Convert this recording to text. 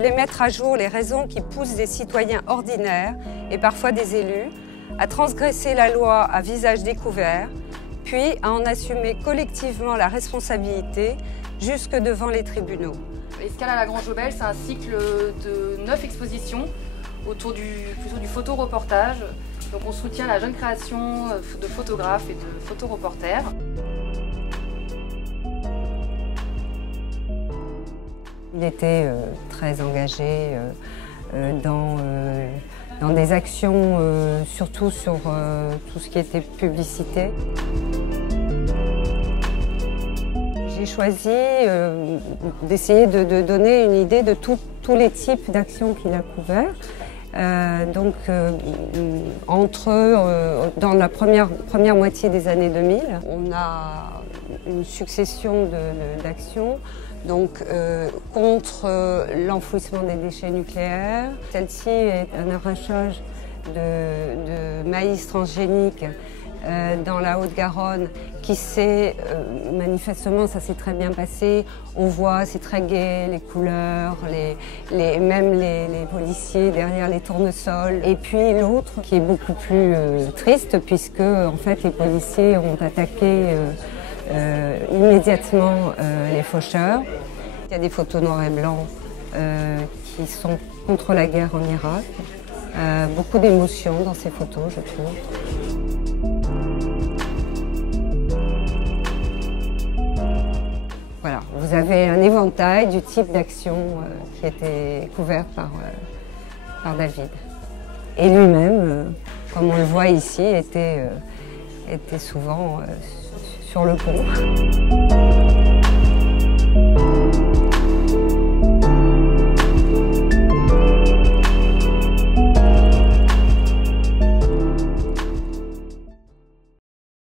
voulait mettre à jour les raisons qui poussent des citoyens ordinaires, et parfois des élus, à transgresser la loi à visage découvert, puis à en assumer collectivement la responsabilité jusque devant les tribunaux. Escale à la Grange-Aubel, c'est un cycle de 9 expositions autour plutôt du photoreportage. Donc on soutient la jeune création de photographes et de photoreporters. Il était très engagé dans des actions, surtout sur tout ce qui était publicité. J'ai choisi d'essayer de donner une idée de tous les types d'actions qu'il a couverts. Dans la première moitié des années 2000, on a une succession d'actions contre l'enfouissement des déchets nucléaires. Celle-ci est un arrachage de maïs transgénique dans la Haute-Garonne qui s'est manifestement, ça s'est très bien passé. On voit, c'est très gai, les couleurs, même les policiers derrière les tournesols. Et puis l'autre qui est beaucoup plus triste puisque en fait les policiers ont attaqué immédiatement les faucheurs. Il y a des photos noir et blanc qui sont contre la guerre en Irak. Beaucoup d'émotions dans ces photos, je trouve. Voilà, vous avez un éventail du type d'action qui était couvert par David. Et lui-même, comme on le voit ici, était souvent sur le pont.